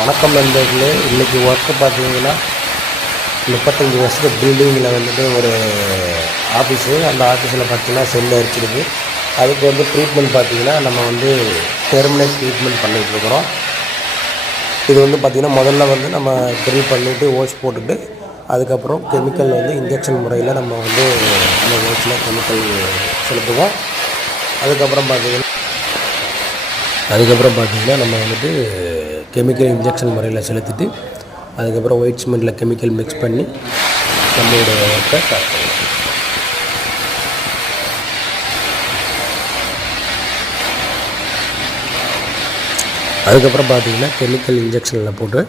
வணக்கம் நண்பர்களே. இன்றைக்கி ஒர்க்கு பார்த்தீங்கன்னா 35 வருஷத்து பில்டிங்கில் வந்துட்டு ஒரு ஆஃபீஸு. அந்த ஆஃபீஸில் பார்த்தீங்கன்னா செல்லு அடிச்சிருக்கு. அதுக்கு வந்து ட்ரீட்மெண்ட் பார்த்தீங்கன்னா நம்ம வந்து டெர்மினேட் ட்ரீட்மெண்ட் பண்ணிகிட்ருக்குறோம். இது வந்து பார்த்திங்கன்னா முதல்ல வந்து நம்ம ட்ரில் பண்ணிவிட்டு ஓஸ் போட்டுட்டு அதுக்கப்புறம் கெமிக்கல் வந்து இன்ஜெக்ஷன் முறையில் நம்ம வந்து அந்த ஓஸில் கெமிக்கல் செலுத்துவோம். அதுக்கப்புறம் பார்த்திங்கன்னா நம்ம வந்துட்டு கெமிக்கல் இன்ஜெக்ஷன் முறையில் செலுத்திட்டு அதுக்கப்புறம் ஒயிட் சிமெண்ட்டில் கெமிக்கல் மிக்ஸ் பண்ணி நம்மளோட ஒர்க்கை ஸ்டார்ட் பண்ணுவோம். அதுக்கப்புறம் பார்த்திங்கன்னா கெமிக்கல் இன்ஜெக்ஷனில் போட்டு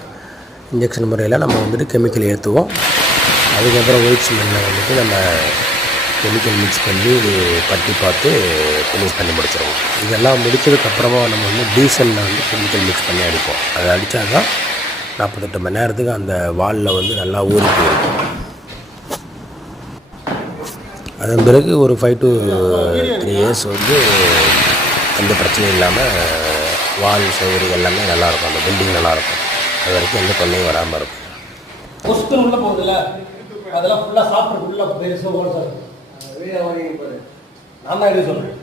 இன்ஜெக்ஷன் முறையில் நம்ம வந்துட்டு கெமிக்கல் ஏற்றுவோம். அதுக்கப்புறம் ஒயிட் சிமெண்ட்டில் வந்துட்டு நம்ம கெமிக்கல் மிக்ஸ் பண்ணி பட்டி பார்த்து ஃபினிஷ் பண்ணி முடிச்சிடுவோம். இதெல்லாம் முடித்ததுக்கப்புறமா நம்ம வந்து டீசலில் வந்து கெமிக்கல் மிக்ஸ் பண்ணி அடிப்போம். அதை அடித்தா தான் 48 மணி நேரத்துக்கு அந்த வாலில் வந்து நல்லா ஊறி போயிருக்கும். அதன் பிறகு ஒரு 5 to 3 years வந்து எந்த பிரச்சனையும் இல்லாமல் வால் சௌகரியம் எல்லாமே நல்லாயிருக்கும். அந்த பில்டிங் நல்லாயிருக்கும். அது வரைக்கும் எந்த தொல்லையும் வராமல் இருக்கும். கொஸ்டின் உள்ள போகுதுல்ல, அதெல்லாம் ஃபுல்லாக சாப்பிட்றது ஃபுல்லாக பெருசாக போல சார். நான் தான் எடுத்து சொல்கிறேன்.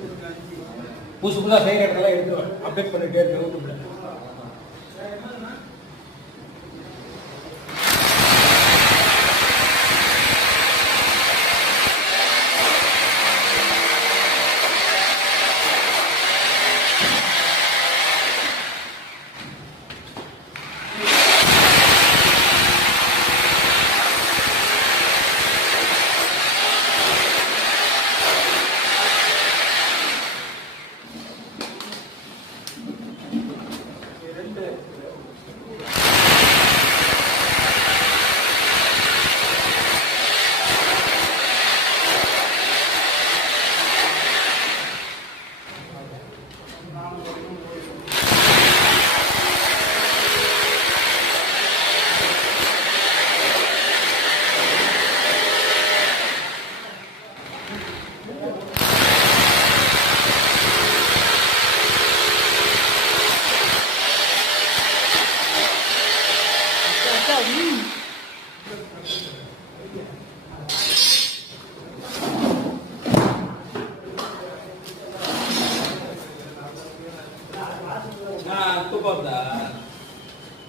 புதுசு புதுசாக செய்கிற இடத்துல எடுத்துருவேன். அப்டேட் பண்ணிகிட்டே இருக்கேன் யூடியூப்ல. தூக்கம்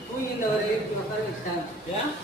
தூங்கி இந்த ஒரு 8 மணி நேரம்